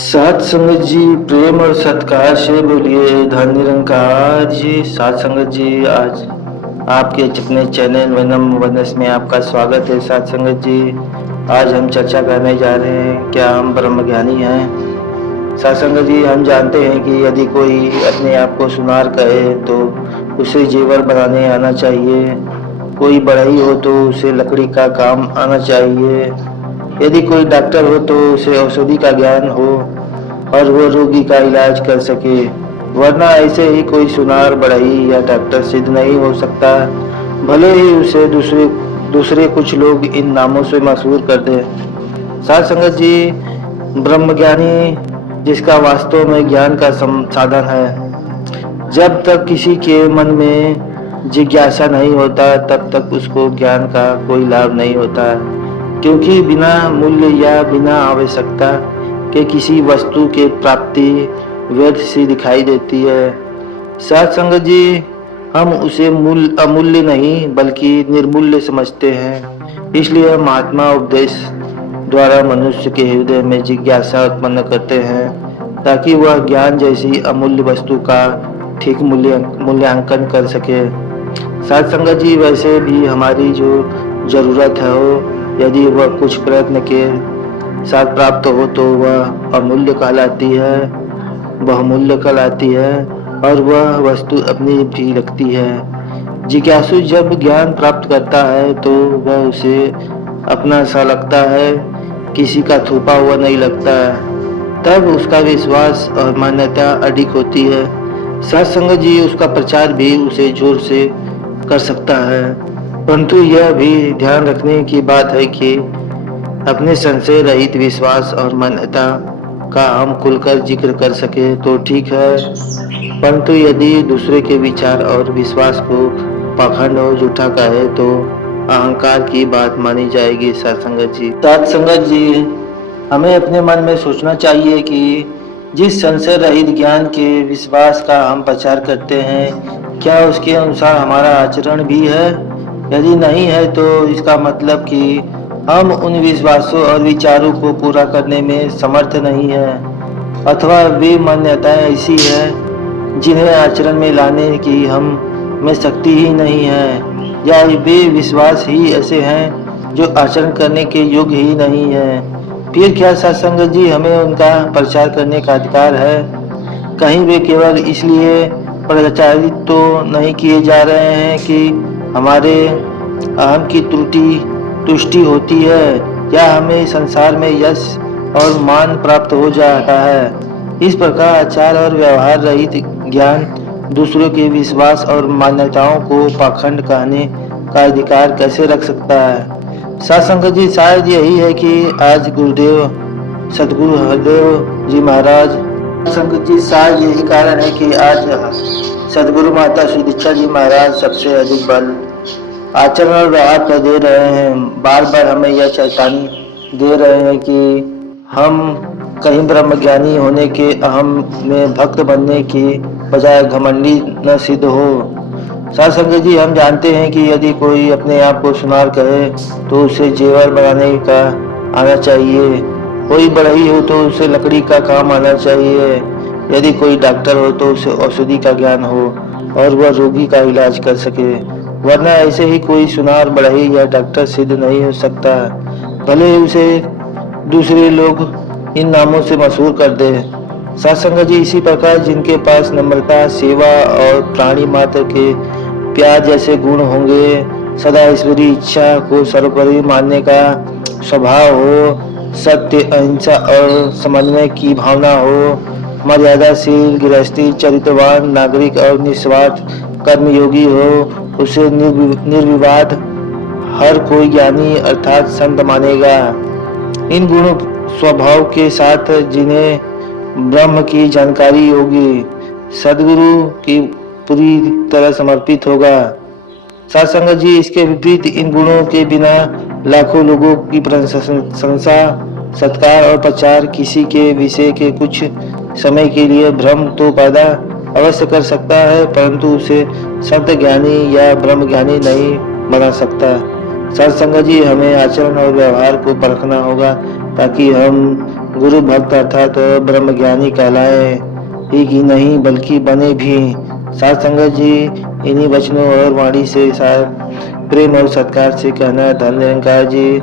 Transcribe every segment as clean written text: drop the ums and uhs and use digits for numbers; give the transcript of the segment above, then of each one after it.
सात संगत जी, प्रेम और सत्कार से बोलिए धन निरंकार जी। सात संगत जी, आज आपके अपने चैनल वनम वनस में आपका स्वागत है। सात संगत जी, आज हम चर्चा करने जा रहे हैं, क्या हम ब्रह्म ज्ञानी हैं। सात संगत जी, हम जानते हैं कि यदि कोई अपने आप को सुनार कहे तो उसे जेवर बनाने आना चाहिए। कोई बढ़ई हो तो उसे लकड़ी का काम आना चाहिए। यदि कोई डॉक्टर हो तो उसे औषधि का ज्ञान हो और वो रोगी का इलाज कर सके, वरना ऐसे ही कोई सुनार बढ़ई या डॉक्टर सिद्ध नहीं हो सकता, भले ही उसे दूसरे दूसरे कुछ लोग इन नामों से मशहूर कर दे। साध संगत जी, ब्रह्मज्ञानी जिसका वास्तव में ज्ञान का साधन है। जब तक किसी के मन में जिज्ञासा नहीं होता तब तक उसको ज्ञान का कोई लाभ नहीं होता, क्योंकि बिना मूल्य या बिना आवश्यकता के किसी वस्तु के प्राप्ति व्यर्थ सी दिखाई देती है। साथ संगत जी, हम उसे अमूल्य नहीं बल्कि निर्मूल्य समझते हैं। इसलिए महात्मा उपदेश द्वारा मनुष्य के हृदय में जिज्ञासा उत्पन्न करते हैं, ताकि वह ज्ञान जैसी अमूल्य वस्तु का ठीक मूल्यांकन कर सके। साथ संगत जी, वैसे भी हमारी जो जरूरत है हो, यदि वह कुछ प्रयत्न के साथ प्राप्त हो तो वह अमूल्य कहलाती है, बहुमूल्य कहलाती है और वह वस्तु अपनी भी रखती है। जिज्ञासु जब ज्ञान प्राप्त करता है तो वह उसे अपना सा लगता है, किसी का थोपा हुआ नहीं लगता है। तब उसका विश्वास और मान्यता अधिक होती है। साथ संगत जी, उसका प्रचार भी उसे जोर से कर सकता है, परंतु यह भी ध्यान रखने की बात है कि अपने संशय रहित विश्वास और मान्यता का हम खुलकर जिक्र कर सके तो ठीक है, परंतु यदि दूसरे के विचार और विश्वास को पाखंड और झूठा कहे तो अहंकार की बात मानी जाएगी। साथ संगत जी, हमें अपने मन में सोचना चाहिए कि जिस संशय रहित ज्ञान के विश्वास का हम प्रचार करते हैं, क्या उसके अनुसार हमारा आचरण भी है। यदि नहीं है तो इसका मतलब कि हम उन विश्वासों और विचारों को पूरा करने में समर्थ नहीं है, अथवा वे मान्यताएं ऐसी है जिन्हें आचरण में लाने की हम में शक्ति ही नहीं है, या वे विश्वास ही ऐसे हैं जो आचरण करने के योग्य ही नहीं है। फिर क्या सत्संग जी, हमें उनका प्रचार करने का अधिकार है। कहीं वे केवल इसलिए प्रचारित तो नहीं किए जा रहे हैं कि हमारे अहम की तुष्टि होती है, या हमें संसार में यश और मान प्राप्त हो जाता है। इस प्रकार आचार और व्यवहार रहित ज्ञान दूसरों के विश्वास और मान्यताओं को पाखंड कहने का अधिकार कैसे रख सकता है। सत्संग जी, शायद यही है कि आज गुरुदेव सदगुरु हरदेव जी महाराज, सत्संग जी, शायद यही कारण है कि आज सदगुरु माता श्री दीक्षा जी महाराज सबसे अधिक बल आचरण और व्यवहार पर दे रहे हैं। बार बार हमें यह चेतावनी दे रहे हैं कि हम कहीं ब्रह्मज्ञानी होने के अहम में भक्त बनने की बजाय घमंडी न सिद्ध हो। साथ संगत जी, हम जानते हैं कि यदि कोई अपने आप को सुनार कहे तो उसे जेवर बनाने का आना चाहिए। कोई बढ़ई हो तो उसे लकड़ी का काम आना चाहिए। यदि कोई डॉक्टर हो तो उसे औषधि का ज्ञान हो और वह रोगी का इलाज कर सके, वरना ऐसे ही कोई सुनार बढ़ई या डॉक्टर सिद्ध नहीं हो सकता, भले ही उसे दूसरे लोग इन नामों से मशहूर कर दे। सत्संग जी, इसी प्रकार जिनके पास नम्रता, सेवा और प्राणी मात्र के प्यार जैसे गुण होंगे, सदा ईश्वरीय इच्छा को सर्वोपरि मानने का स्वभाव हो, सत्य, अहिंसा और समन्वय की भावना हो, मर्यादाशील, गृहस्थी, चरित्रवान नागरिक और निस्वार्थ कर्मयोगी हो, उसे निर्विवाद हर कोई ज्ञानी अर्थात संत मानेगा। इन गुणों स्वभाव के साथ जिन्हें ब्रह्म की जानकारी होगी, सदगुरु की पूरी तरह समर्पित होगा। सत्संग जी, इसके विपरीत इन गुणों के बिना लाखों लोगों की प्रशंसा, सत्कार और प्रचार किसी के विषय के कुछ समय के लिए भ्रम तो पैदा अवश्य कर सकता है, परंतु उसे संत ज्ञानी या ब्रह्म ज्ञानी नहीं बना सकता। सत्संग जी, हमें आचरण और व्यवहार को परखना होगा ताकि हम गुरु भक्त अर्थात ब्रह्मज्ञानी कहलाए ही की नहीं बल्कि बने भी। साथ संगत जी, इन्हीं वचनों और वाणी से प्रेम और सत्कार से कहना धन निरंकार जी।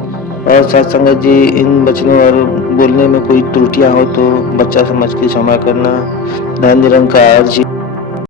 और सत्संगत जी, इन वचनों और बोलने में कोई त्रुटियां हो तो बच्चा समझ के क्षमा करना। धन निरंकार जी।